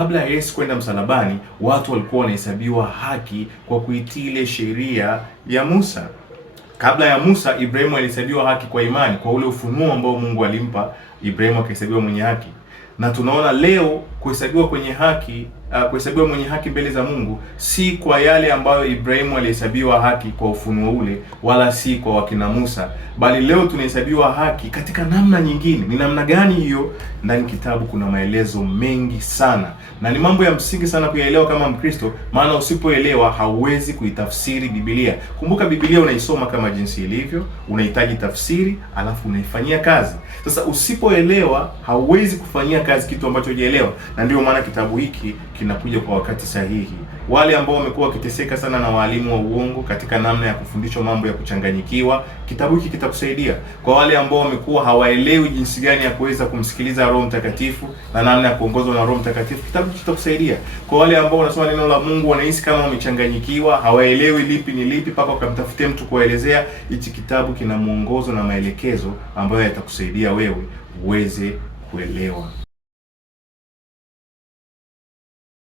Kabla ya Yesu kwenda msalabani, watu walikuwa wanahesabiwa haki kwa kuitii ile sheria ya Musa. Kabla ya Musa, Ibrahimu alihesabiwa haki kwa imani, kwa ule ufunuo ambao Mungu alimpa Ibrahimu, akahesabiwa mwenye haki. Na tunaona leo kuhesabiwa mwenye haki mbele za Mungu si kwa yale ambayo Ibrahimu alihesabiwa haki kwa ufunuo ule, wala si kwa wakina Musa, bali leo tunahesabiwa haki katika namna nyingine. Ni namna gani hiyo? Ndani kitabu kuna maelezo mengi sana, na ni mambo ya msingi sana kuyaelewa kama Mkristo, maana usipoelewa hauwezi kuitafsiri Biblia. Kumbuka, Biblia unaisoma kama jinsi ilivyo, unahitaji tafsiri, alafu unaifanyia kazi. Sasa usipoelewa hauwezi kufanyia kazi kitu ambacho hujaelewa, na ndio maana kitabu hiki kinakuja kwa wakati sahihi. Wale ambao wamekuwa wakiteseka sana na walimu wa uongo katika namna ya kufundishwa mambo ya kuchanganyikiwa, kitabu hiki kitakusaidia. Kwa wale ambao wamekuwa hawaelewi jinsi gani ya kuweza kumsikiliza Roho Mtakatifu na namna ya kuongozwa na Roho Mtakatifu, kitabu hiki kitakusaidia. Kwa wale ambao wanasoma neno la Mungu wanahisi kama wamechanganyikiwa, hawaelewi lipi ni lipi, mpaka wakamtafutia mtu kuelezea, hichi kitabu kina mwongozo na maelekezo ambayo yatakusaidia wewe uweze kuelewa.